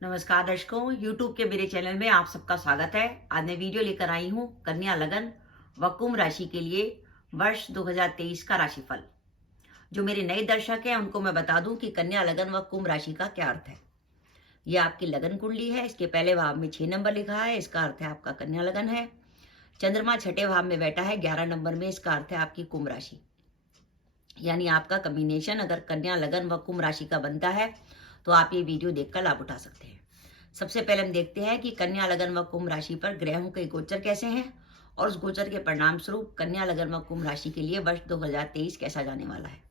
नमस्कार दर्शकों, YouTube के मेरे चैनल में आप सबका स्वागत है। आज मैं वीडियो लेकर आई हूँ कन्या लगन व कुंभ राशि के लिए वर्ष 2023 का राशिफल। जो मेरे नए दर्शक हैं उनको मैं बता दूं कि कन्या लगन व कुंभ राशि का क्या अर्थ है। यह आपकी लगन कुंडली है। इसके पहले भाव में 6 नंबर लिखा है, इसका अर्थ है आपका कन्या लगन है। चंद्रमा छठे भाव में बैठा है 11 नंबर में, इसका अर्थ है आपकी कुंभ राशि। यानी आपका कॉम्बिनेशन अगर कन्या लगन व कुंभ राशि का बनता है तो आप ये वीडियो देखकर लाभ उठा सकते हैं। सबसे पहले हम देखते हैं कि कन्या लगन व कुंभ राशि पर ग्रहों के गोचर कैसे हैं और उस गोचर के परिणाम स्वरूप कन्या लगन व कुंभ राशि के लिए वर्ष 2023 कैसा जाने वाला है।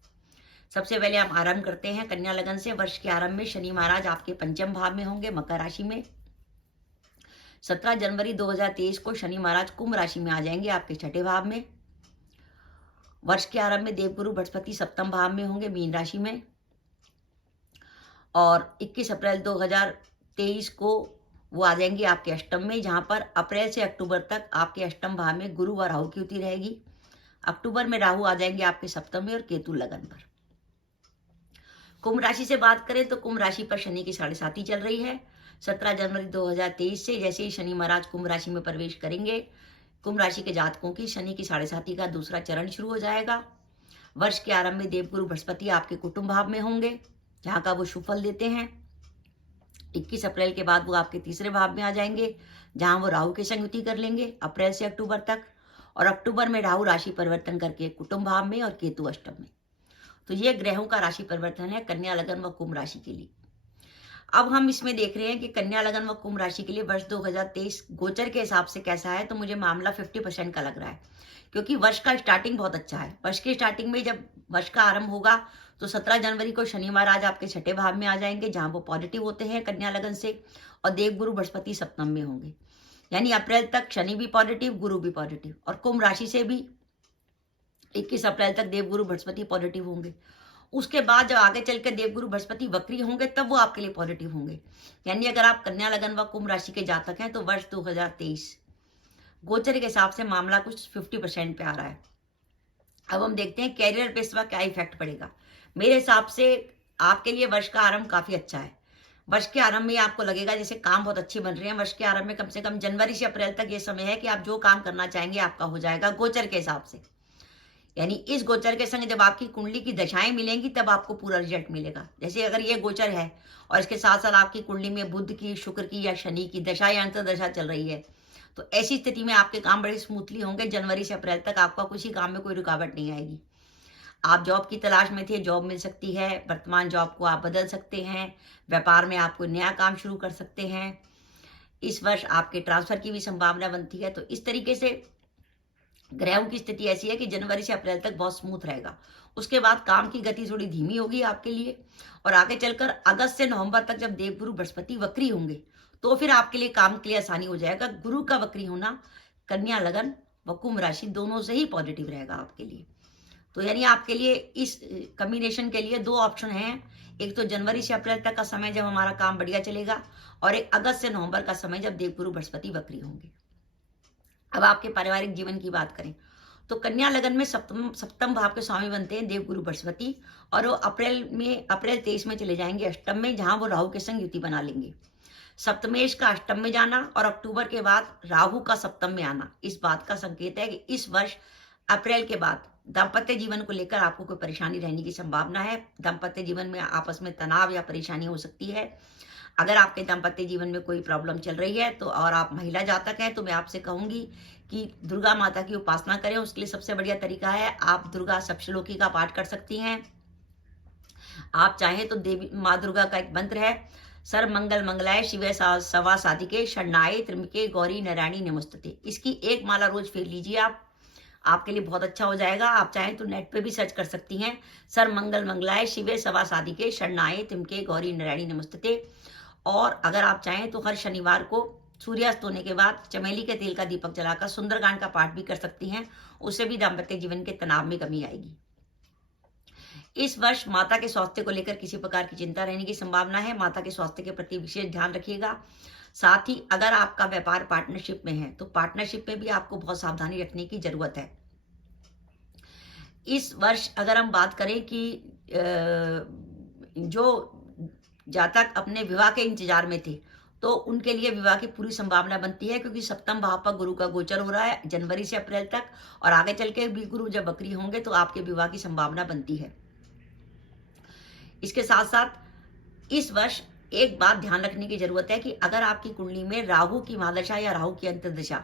सबसे पहले हम आरंभ करते हैं कन्या लगन से। वर्ष के आरंभ में शनि महाराज आपके पंचम भाव में होंगे, मकर राशि में। 17 जनवरी 2023 को शनि महाराज कुंभ राशि में आ जाएंगे, आपके छठे भाव में। वर्ष के आरंभ में देवगुरु बृहस्पति सप्तम भाव में होंगे, मीन राशि में। और 21 अप्रैल 2023 को वो आ जाएंगे आपके अष्टम में, जहां पर अप्रैल से अक्टूबर तक आपके अष्टम भाव में गुरु व राहु की युति रहेगी। अक्टूबर में राहु आ जाएंगे आपके सप्तम में और केतु लगन पर। कुंभ राशि से बात करें तो कुंभ राशि पर शनि की 7.5 चल रही है। 17 जनवरी 2023 से जैसे ही शनि महाराज कुंभ राशि में प्रवेश करेंगे, कुंभ राशि के जातकों की शनि की 7.5 का दूसरा चरण शुरू हो जाएगा। वर्ष के आरंभ में देवगुरु बृहस्पति आपके कुटुंब भाव में होंगे, जहां का वो शुभ फल देते हैं। 21 अप्रैल के बाद वो आपके तीसरे भाव में आ जाएंगे, जहां वो राहु के संग युति कर लेंगे अप्रैल से अक्टूबर तक। और अक्टूबर में राहु राशि परिवर्तन करके कुटुंब भाव में और केतु अष्टम में। तो ये ग्रहों का राशि परिवर्तन है कन्या लगन व कुंभ राशि के लिए। अब हम इसमें देख रहे हैं कि कन्या लगन व कुंभ राशि के लिए वर्ष 2023 गोचर के हिसाब से कैसा है। तो मुझे मामला 50% का लग रहा है, क्योंकि वर्ष का स्टार्टिंग बहुत अच्छा है। वर्ष के स्टार्टिंग में जब वर्ष का आरंभ होगा तो 17 जनवरी को शनि महाराज आपके छठे भाव में आ जाएंगे, जहां वो पॉजिटिव होते हैं कन्या लगन से। और देवगुरु बृहस्पति सप्तम में होंगे, यानी अप्रैल तक शनि भी पॉजिटिव, गुरु भी पॉजिटिव। और कुंभ राशि से भी 21 अप्रैल तक देवगुरु बृहस्पति पॉजिटिव होंगे। उसके बाद जब आगे चल के देवगुरु बृहस्पति वक्री होंगे तब वो आपके लिए पॉजिटिव होंगे। यानी अगर आप कन्या लगन व कुंभ राशि के जातक हैं तो वर्ष 2023 गोचर के हिसाब से मामला कुछ 50% पे आ रहा है। अब हम देखते हैं कैरियर पे इसका क्या इफेक्ट पड़ेगा। मेरे हिसाब से आपके लिए वर्ष का आरंभ काफी अच्छा है। वर्ष के आरंभ में आपको लगेगा जैसे काम बहुत अच्छे बन रहे हैं। वर्ष के आरंभ में कम से कम जनवरी से अप्रैल तक ये समय है कि आप जो काम करना चाहेंगे आपका हो जाएगा गोचर के हिसाब से। यानी इस गोचर के संग जब आपकी कुंडली की दशाएं मिलेंगी तब आपको पूरा रिजल्ट मिलेगा। जैसे अगर ये गोचर है और इसके साथ साथ आपकी कुंडली में बुध की, शुक्र की या शनि की दशा या अंतर्दशा चल रही है, तो ऐसी स्थिति में आपके काम बड़े स्मूथली होंगे। जनवरी से अप्रैल तक आपका किसी काम में कोई रुकावट नहीं आएगी। आप जॉब की तलाश में थे, जॉब मिल सकती है। वर्तमान जॉब को आप बदल सकते हैं। व्यापार में आप कोई नया काम शुरू कर सकते हैं। इस वर्ष आपके ट्रांसफर की भी संभावना बनती है। तो इस तरीके से ग्रहों की स्थिति ऐसी है कि जनवरी से अप्रैल तक बहुत स्मूथ रहेगा। उसके बाद काम की गति थोड़ी धीमी होगी आपके लिए। और आगे चलकर अगस्त से नवंबर तक जब देवगुरु बृहस्पति वक्री होंगे तो फिर आपके लिए काम के लिए आसानी हो जाएगा। गुरु का वक्री होना कन्या लगन व कुंभ राशि दोनों से ही पॉजिटिव रहेगा आपके लिए। तो यानी आपके लिए इस कॉम्बिनेशन के लिए 2 ऑप्शन हैं। एक तो जनवरी से अप्रैल तक का समय जब हमारा काम बढ़िया चलेगा, और एक अगस्त से नवंबर का समय जब देवगुरु बृहस्पति वक्री होंगे। अब आपके पारिवारिक जीवन की बात करें तो कन्या लगन में सप्तम भाव के स्वामी बनते हैं देवगुरु बृहस्पति, और वो अप्रैल 23 में चले जाएंगे अष्टम में, जहां वो राहु के संग युति बना लेंगे। सप्तमेश का अष्टम में जाना और अक्टूबर के बाद राहु का सप्तम में आना इस बात का संकेत है कि इस वर्ष अप्रैल के बाद दाम्पत्य जीवन को लेकर आपको कोई परेशानी रहने की संभावना है। दाम्पत्य जीवन में आपस में तनाव या परेशानी हो सकती है। अगर आपके दाम्पत्य जीवन में कोई प्रॉब्लम चल रही है तो, और आप महिला जातक हैं, तो मैं आपसे कहूंगी कि दुर्गा माता की उपासना करें। उसके लिए सबसे बढ़िया तरीका है आप दुर्गा सप्तशलोकी का पाठ कर सकती हैं। आप चाहें तो देवी माँ दुर्गा का एक मंत्र है, सर्व मंगल मंगलाय शिवे सवा साधिके शरणाय त्र्यंबके गौरी नारायणी नमोस्तुते। इसकी एक माला रोज फेर लीजिए आप, आपके लिए बहुत अच्छा हो जाएगा। आप चाहें तो नेट पे भी सर्च कर सकती हैं, सर्व मंगल मंगलाय शिवे सवा साधिके शरणाय त्र्यंबके गौरी नारायणी नमोस्तुते। और अगर आप चाहें तो हर शनिवार को सूर्यास्त होने के बाद चमेली के तेल का दीपक जलाकर सुंदरकांड का पाठ भी कर सकती हैं। उससे भी दाम्पत्य जीवन के तनाव में कमी आएगी। इस वर्ष माता के स्वास्थ्य को लेकर किसी प्रकार की चिंता रहने की संभावना है। माता के स्वास्थ्य के प्रति विशेष ध्यान रखिएगा। साथ ही अगर आपका व्यापार पार्टनरशिप में है तो पार्टनरशिप में भी आपको बहुत सावधानी रखने की जरूरत है। इस वर्ष अगर हम बात करें कि जो जातक अपने विवाह के इंतजार में थे, तो उनके लिए विवाह की पूरी संभावना बनती है, क्योंकि सप्तम भाव पर गुरु का गोचर हो रहा है जनवरी से अप्रैल तक, और आगे चल के भी गुरु जब वक्री होंगे तो आपके विवाह की संभावना बनती है। इसके साथ साथ इस वर्ष एक बात ध्यान रखने की जरूरत है कि अगर आपकी कुंडली में राहु की महादशा या राहु की अंतर्दशा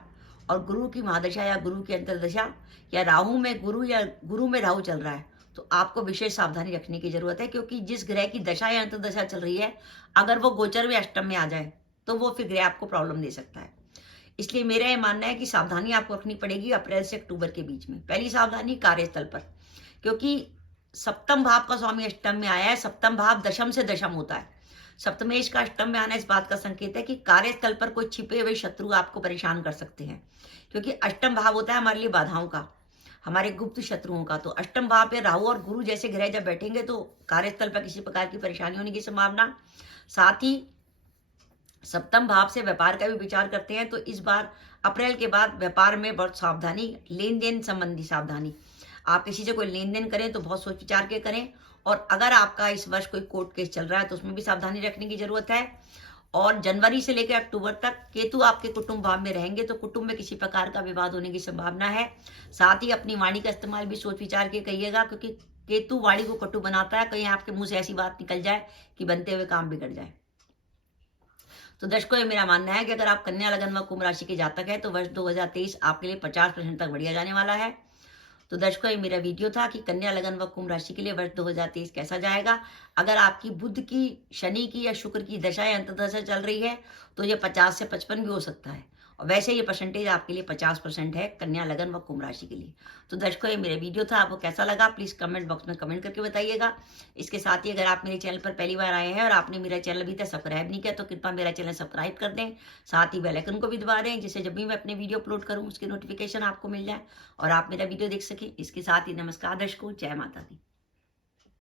और गुरु की महादशा या गुरु की अंतर्दशा या राहु में गुरु या गुरु में राहु चल रहा है, तो आपको विशेष सावधानी रखने की जरूरत है, क्योंकि जिस ग्रह की दशा या अंतर्दशा चल रही है, अगर वो गोचर में अष्टम में आ जाए तो वो फिर ग्रह आपको प्रॉब्लम दे सकता है। इसलिए मेरा यह मानना है कि सावधानी आपको रखनी पड़ेगी अप्रैल से अक्टूबर के बीच में। पहली सावधानी कार्यस्थल पर, क्योंकि सप्तम भाव का स्वामी अष्टम में आया है। सप्तम भाव दशम से दशम होता है। सप्तमेश का अष्टम में आना इस बात का संकेत है कि कार्यस्थल पर कोई छिपे हुए शत्रु आपको परेशान कर सकते हैं, क्योंकि अष्टम भाव होता है हमारे लिए बाधाओं का, हमारे गुप्त शत्रुओं का। तो अष्टम भाव पे राहु और गुरु जैसे ग्रह जब बैठेंगे तो कार्यस्थल पर किसी प्रकार की परेशानी होने की संभावना। साथ ही सप्तम भाव से व्यापार का भी विचार करते हैं, तो इस बार अप्रैल के बाद व्यापार में बहुत सावधानी, लेन देन संबंधी सावधानी। आप किसी से कोई लेन देन करें तो बहुत सोच विचार के करें, और अगर आपका इस वर्ष कोई कोर्ट केस चल रहा है तो उसमें भी सावधानी रखने की जरूरत है। और जनवरी से लेकर अक्टूबर तक केतु आपके कुटुंब भाव में रहेंगे, तो कुटुंब में किसी प्रकार का विवाद होने की संभावना है। साथ ही अपनी वाणी का इस्तेमाल भी सोच विचार के करिएगा, क्योंकि केतु वाणी को कटु बनाता है। कहीं आपके मुंह से ऐसी बात निकल जाए कि बनते हुए काम बिगड़ जाए। तो दर्शकों, ये मेरा मानना है कि अगर आप कन्या लगन व कुंभ राशि के जातक है तो वर्ष 2023 आपके लिए 50% तक बढ़िया जाने वाला है। तो दर्शकों, ये मेरा वीडियो था कि कन्या लगन व कुंभ राशि के लिए वर्ष 2023 कैसा जाएगा। अगर आपकी बुध की, शनि की या शुक्र की दशा या अंतर्दशा चल रही है तो ये 50 से 55 भी हो सकता है, और वैसे ये परसेंटेज आपके लिए 50% है कन्या लगन व कुंभ राशि के लिए। तो दर्शकों, ये मेरा वीडियो था, आपको कैसा लगा प्लीज कमेंट बॉक्स में कमेंट करके बताइएगा। इसके साथ ही अगर आप मेरे चैनल पर पहली बार आए हैं और आपने मेरा चैनल अभी तक सब्सक्राइब नहीं किया तो कृपया मेरा चैनल सब्सक्राइब कर दें, साथ ही बेल आइकन को भी दबा दें, जिससे जब भी मैं अपने वीडियो अपलोड करूँ उसकी नोटिफिकेशन आपको मिल जाए और आप मेरा वीडियो देख सकें। इसके साथ ही नमस्कार दर्शकों, जय माता दी।